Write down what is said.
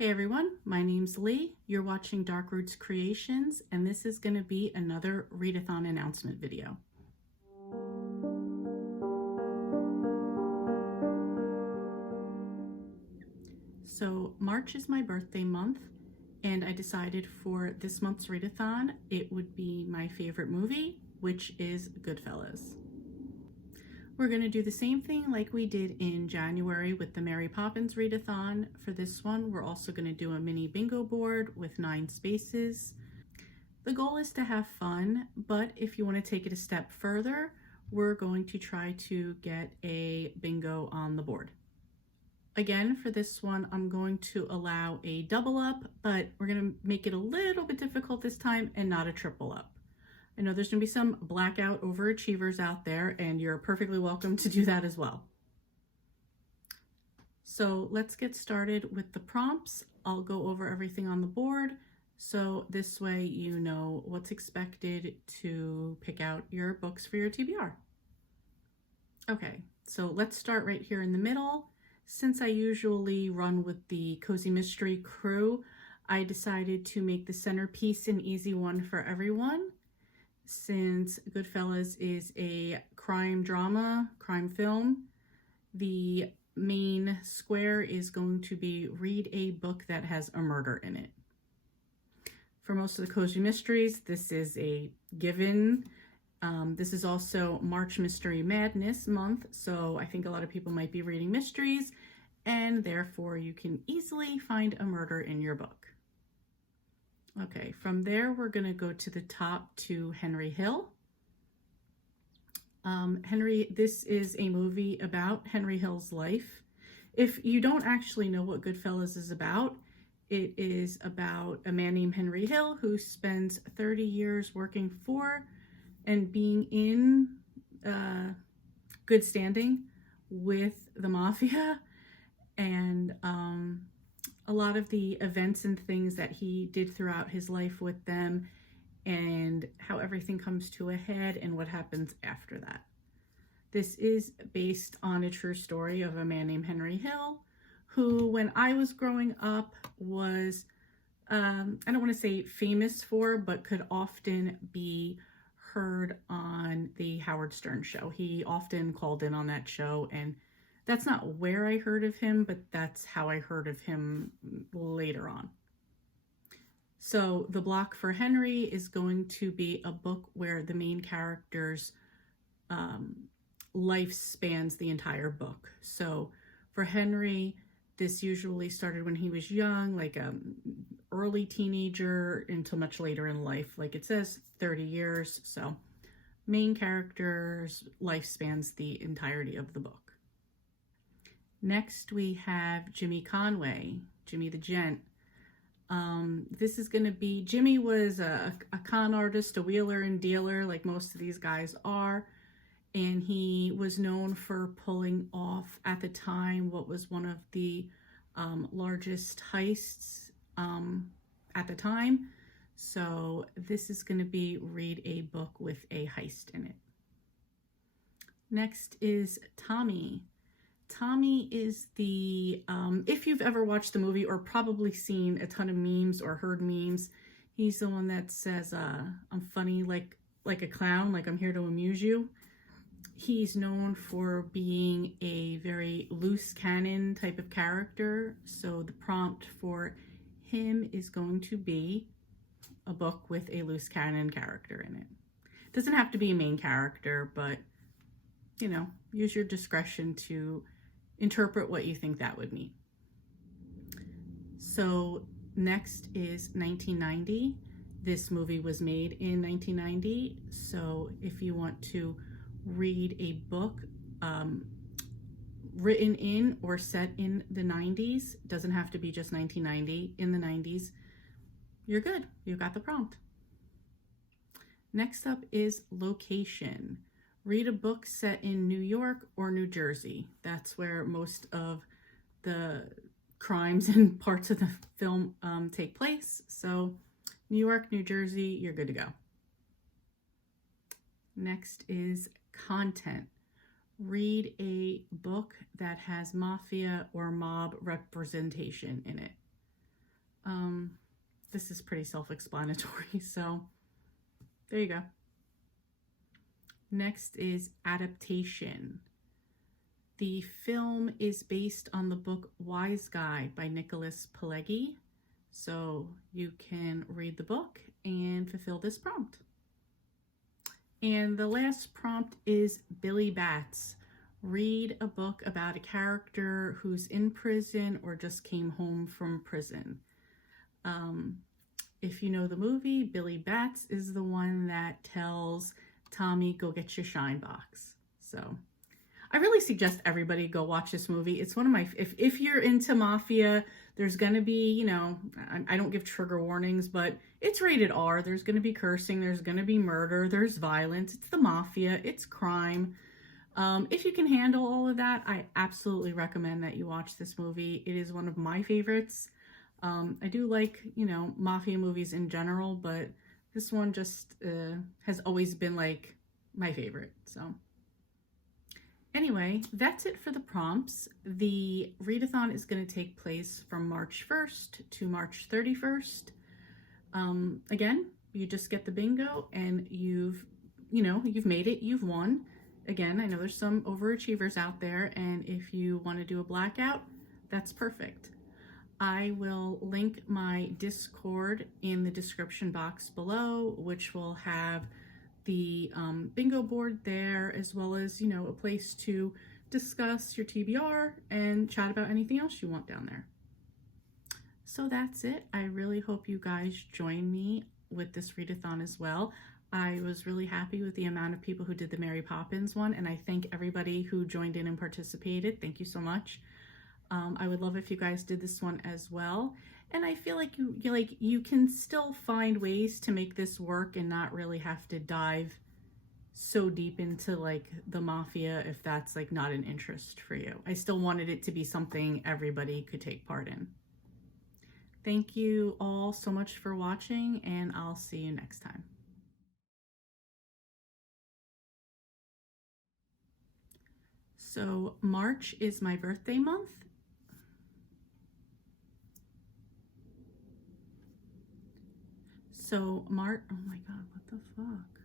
Hey everyone, my name's Lee. You're watching Dark Roots Creations, and this is going to be another Readathon announcement video. So March is my birthday month, and I decided for this month's Readathon it would be my favorite movie, which is Goodfellas. We're going to do the same thing like we did in January with the Mary Poppins Readathon. For this one, we're also going to do a mini bingo board with 9 spaces. The goal is to have fun, but if you want to take it a step further, we're going to try to get a bingo on the board. Again, for this one, I'm going to allow a double up, but we're going to make it a little bit difficult this time and not a triple up. I know there's going to be some blackout overachievers out there, and you're perfectly welcome to do that as well. So let's get started with the prompts. I'll go over everything on the board, so this way you know what's expected to pick out your books for your TBR. Okay, so let's start right here in the middle. Since I usually run with the Cozy Mystery crew, I decided to make the centerpiece an easy one for everyone. Since Goodfellas is a crime film, the main square is going to be read a book that has a murder in it. For most of the Cozy Mysteries, this is a given. This is also March Mystery Madness month, so I think a lot of people might be reading mysteries, and therefore you can easily find a murder in your book. Okay, from there we're going to go to the top to Henry Hill. This is a movie about Henry Hill's life. If you don't actually know what Goodfellas is about, it is about a man named Henry Hill who spends 30 years working for and being in good standing with the Mafia, and a lot of the events and things that he did throughout his life with them, and how everything comes to a head and what happens after that. This is based on a true story of a man named Henry Hill, who, when I was growing up, was, I don't want to say famous for, but could often be heard on the Howard Stern show. He often called in on that show, and that's not where I heard of him, but that's how I heard of him later on. So the block for Henry is going to be a book where the main character's life spans the entire book. So for Henry, this usually started when he was young, like early teenager until much later in life. Like it says 30 years. So main character's life spans the entirety of the book. Next, we have Jimmy Conway, Jimmy the Gent. This is going to be, Jimmy was a con artist, a wheeler and dealer, like most of these guys are. And he was known for pulling off, at the time, what was one of the largest heists at the time. So this is going to be read a book with a heist in it. Next is Tommy. Tommy is the, if you've ever watched the movie or probably seen a ton of memes or heard memes, he's the one that says, I'm funny like a clown, like I'm here to amuse you. He's known for being a very loose cannon type of character, so the prompt for him is going to be a book with a loose cannon character in it. Doesn't have to be a main character, but, you know, use your discretion to interpret what you think that would mean. So next is 1990. This movie was made in 1990, so if you want to read a book written in or set in the 90s, doesn't have to be just 1990, in the 90s, you're good. You got the prompt. Next up is location. Read a book set in New York or New Jersey. That's where most of the crimes and parts of the film take place. So New York, New Jersey, you're good to go. Next is content. Read a book that has mafia or mob representation in it. this is pretty self-explanatory, so there you go. Next is Adaptation. The film is based on the book Wiseguy by Nicholas Pileggi, so you can read the book and fulfill this prompt. And the last prompt is Billy Bats. Read a book about a character who's in prison or just came home from prison. If you know the movie, Billy Bats is the one that tells Tommy, go get your shine box. So I really suggest everybody go watch this movie. It's one of my, if you're into Mafia, there's going to be, you know, I don't give trigger warnings, but it's rated R. There's going to be cursing. There's going to be murder. There's violence. It's the Mafia. It's crime. If you can handle all of that, I absolutely recommend that you watch this movie. It is one of my favorites. I do like, you know, Mafia movies in general, but this one just has always been like my favorite. So anyway, that's it for the prompts. The readathon is going to take place from March 1st to March 31st. Again, you just get the bingo and you've made it, you've won. Again, I know there's some overachievers out there, and if you want to do a blackout, that's perfect. I will link my Discord in the description box below, which will have the bingo board there, as well as, you know, a place to discuss your TBR and chat about anything else you want down there. So that's it. I really hope you guys join me with this readathon as well. I was really happy with the amount of people who did the Mary Poppins one, and I thank everybody who joined in and participated. Thank you so much. I would love if you guys did this one as well. And I feel like you can still find ways to make this work and not really have to dive so deep into like the Mafia if that's like not an interest for you. I still wanted it to be something everybody could take part in. Thank you all so much for watching, and I'll see you next time. So March is my birthday month. So oh my God, what the fuck?